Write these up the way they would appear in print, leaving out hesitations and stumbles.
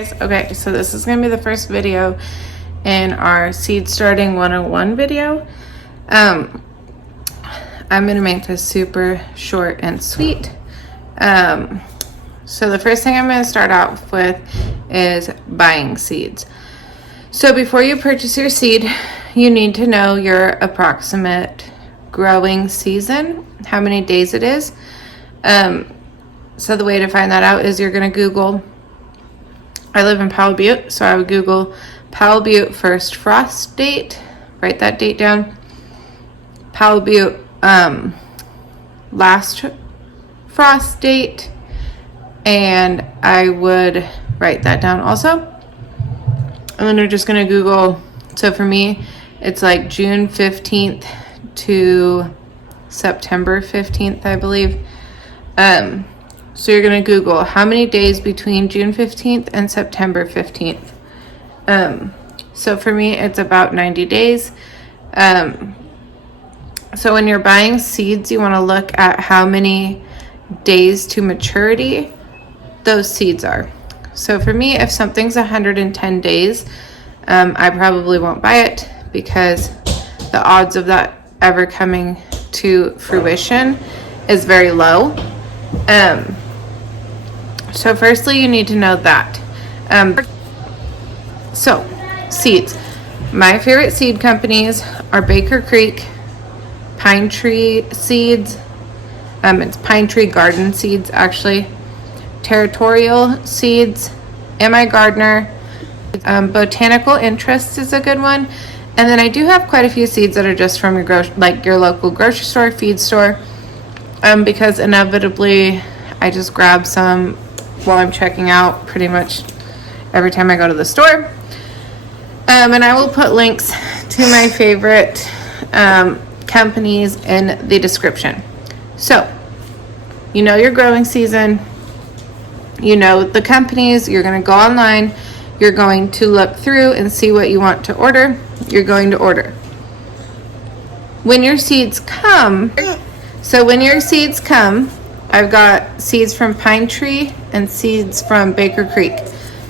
Okay, so this is going to be the first video in our seed starting 101 video. I'm going to make this super short and sweet. So the first thing I'm going to start out with is buying seeds. So before you purchase your seed, you need to know your approximate growing season, how many days it is. So the way to find that out is you're going to Google. I live in Powell Butte, so I would Google Powell Butte first frost date, write that date down. Powell Butte last frost date, and I would write that down also. And then we're just going to Google, so for me, it's like June 15th to September 15th, I believe. So you're going to Google how many days between June 15th and September 15th. So for me, it's about 90 days. So when you're buying seeds, you want to look at how many days to maturity those seeds are. So for me, if something's 110 days, I probably won't buy it because the odds of that ever coming to fruition is very low. So firstly, you need to know that. So seeds. My favorite seed companies are Baker Creek, Pinetree seeds. It's Pinetree garden seeds, actually. Territorial seeds, MiGardner. Botanical Interest is a good one. And then I do have quite a few seeds that are just from your local grocery store, feed store. Because inevitably I just grab some while I'm checking out pretty much every time I go to the store. And I will put links to my favorite companies in the description. So, you know your growing season, you know the companies, you're going to go online, you're going to look through and see what you want to order, you're going to order. When your seeds come, I've got seeds from Pinetree and seeds from Baker Creek.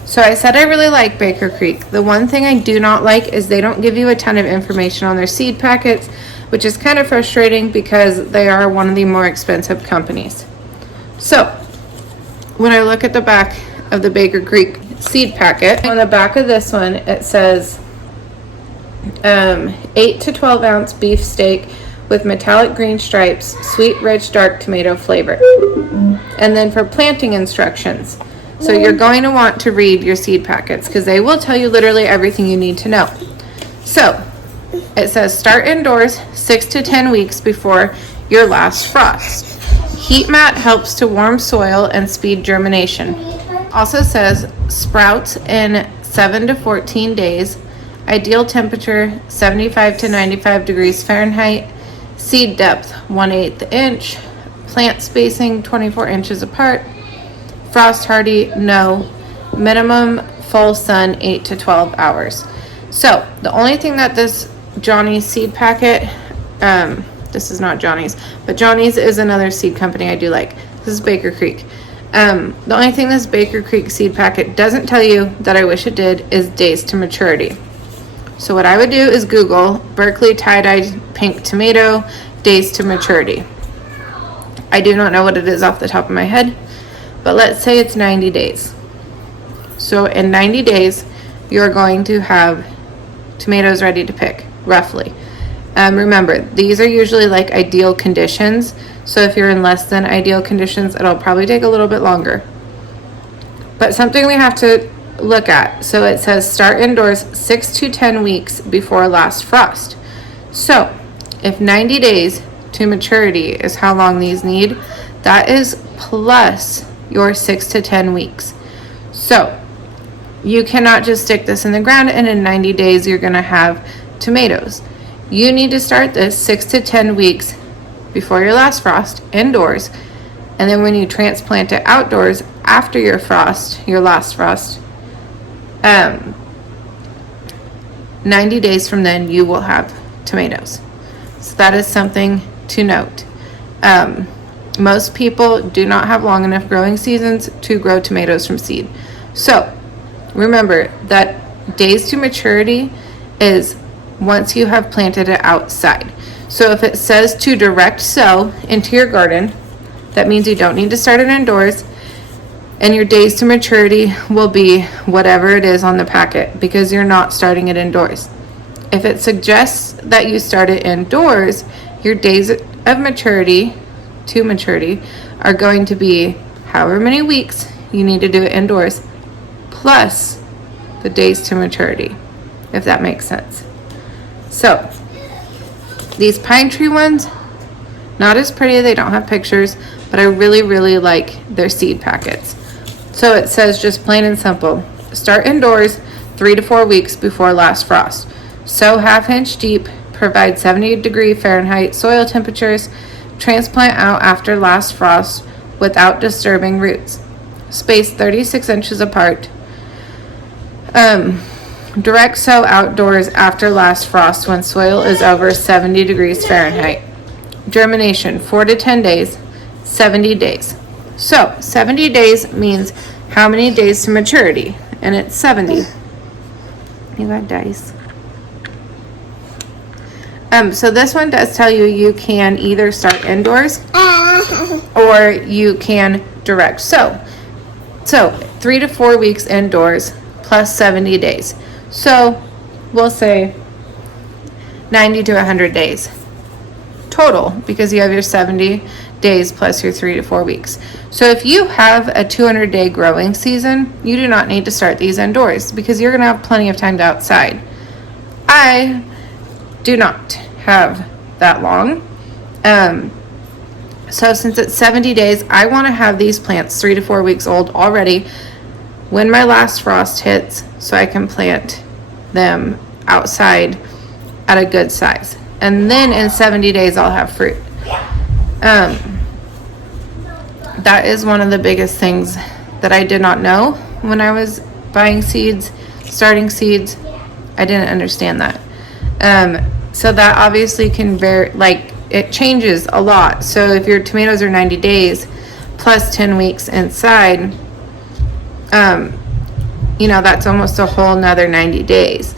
So I said I really like Baker Creek. The one thing I do not like is they don't give you a ton of information on their seed packets, which is kind of frustrating because they are one of the more expensive companies. So when I look at the back of the Baker Creek seed packet, on the back of this one it says 8 to 12 ounce beef steak with metallic green stripes, sweet, rich, dark tomato flavor. And then for planting instructions. So you're going to want to read your seed packets because they will tell you literally everything you need to know. So it says start indoors 6 to 10 weeks before your last frost. Heat mat helps to warm soil and speed germination. Also says sprouts in 7 to 14 days. Ideal temperature 75 to 95 degrees Fahrenheit. Seed depth 1/8 inch. Plant spacing 24 inches apart. Frost hardy, no. Minimum full sun 8 to 12 hours. So the only thing that this Johnny's seed packet, this is not Johnny's, but Johnny's is another seed company I do like. This is Baker Creek. The only thing this Baker Creek seed packet doesn't tell you that I wish it did is days to maturity. So what I would do is Google Berkeley tie-dyed pink tomato days to maturity. I do not know what it is off the top of my head, but let's say it's 90 days. So in 90 days, you're going to have tomatoes ready to pick, roughly. Remember, these are usually like ideal conditions. So if you're in less than ideal conditions, it'll probably take a little bit longer. But something we have to look at. So it says start indoors 6 to 10 weeks before last frost. So if 90 days to maturity is how long these need, that is plus your 6 to 10 weeks. So you cannot just stick this in the ground and in 90 days you're going to have tomatoes. You need to start this 6 to 10 weeks before your last frost indoors, and then when you transplant it outdoors after your last frost, 90 days from then you will have tomatoes. So that is something to note. Most people do not have long enough growing seasons to grow tomatoes from seed. So Remember that days to maturity is once you have planted it outside. So if it says to direct sow into your garden, that means you don't need to start it indoors, and your days to maturity will be whatever it is on the packet because you're not starting it indoors. If it suggests that you start it indoors, your days of maturity to maturity are going to be however many weeks you need to do it indoors, plus the days to maturity, if that makes sense. So these Pinetree ones, not as pretty, they don't have pictures, but I really, really like their seed packets. So it says just plain and simple, start indoors 3 to 4 weeks before last frost. Sow 1/2 inch deep, provide 70 Fahrenheit soil temperatures, transplant out after last frost without disturbing roots. Space 36 inches apart. Direct sow outdoors after last frost when soil is over 70 Fahrenheit. Germination 4 to 10 days, 70 days. So 70 days means how many days to maturity? And it's 70. You got dice. So this one does tell you you can either start indoors or you can direct sow. So 3 to 4 weeks indoors plus 70 days. So we'll say 90 to 100 days total because you have your 70 days plus your 3 to 4 weeks. So if you have a 200-day growing season, you do not need to start these indoors because you're going to have plenty of time to outside. I do not have that long. So since it's 70 days, I want to have these plants 3 to 4 weeks old already when my last frost hits so I can plant them outside at a good size. And then in 70 days, I'll have fruit. That is one of the biggest things that I did not know when I was buying seeds, starting seeds. I didn't understand that. So that obviously can vary, like it changes a lot. So if your tomatoes are 90 days plus 10 weeks inside, that's almost a whole nother 90 days.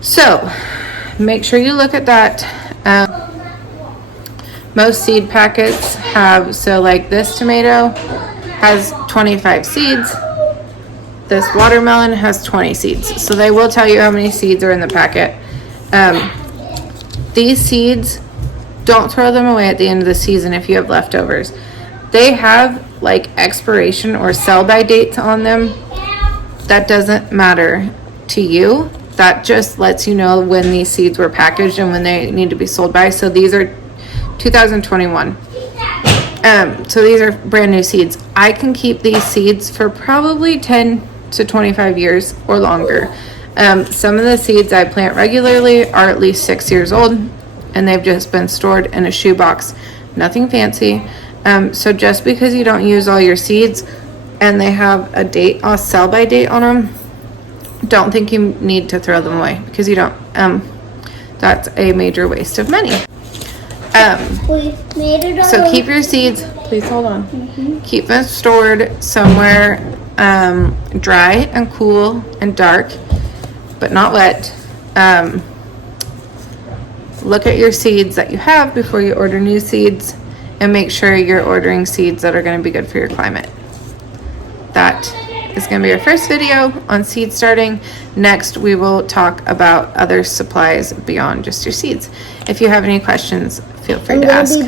So make sure you look at that. Most seed packets have, so like this tomato has 25 seeds. This watermelon has 20 seeds. So they will tell you how many seeds are in the packet. These seeds, don't throw them away at the end of the season if you have leftovers. They have like expiration or sell by dates on them. That doesn't matter to you. That just lets you know when these seeds were packaged and when they need to be sold by. So these are 2021. So these are brand new seeds. I can keep these seeds for probably 10 to 25 years or longer. Some of the seeds I plant regularly are at least 6 years old and they've just been stored in a shoebox. Nothing fancy. So just because you don't use all your seeds and they have a date, a sell by date on them, don't think you need to throw them away because you don't. That's a major waste of money. So keep your seeds, please hold on. Keep them stored somewhere dry and cool and dark, but not wet. Look at your seeds that you have before you order new seeds and make sure you're ordering seeds that are going to be good for your climate. That is going to be our first video on seed starting. Next, we will talk about other supplies beyond just your seeds. If you have any questions, feel free to ask.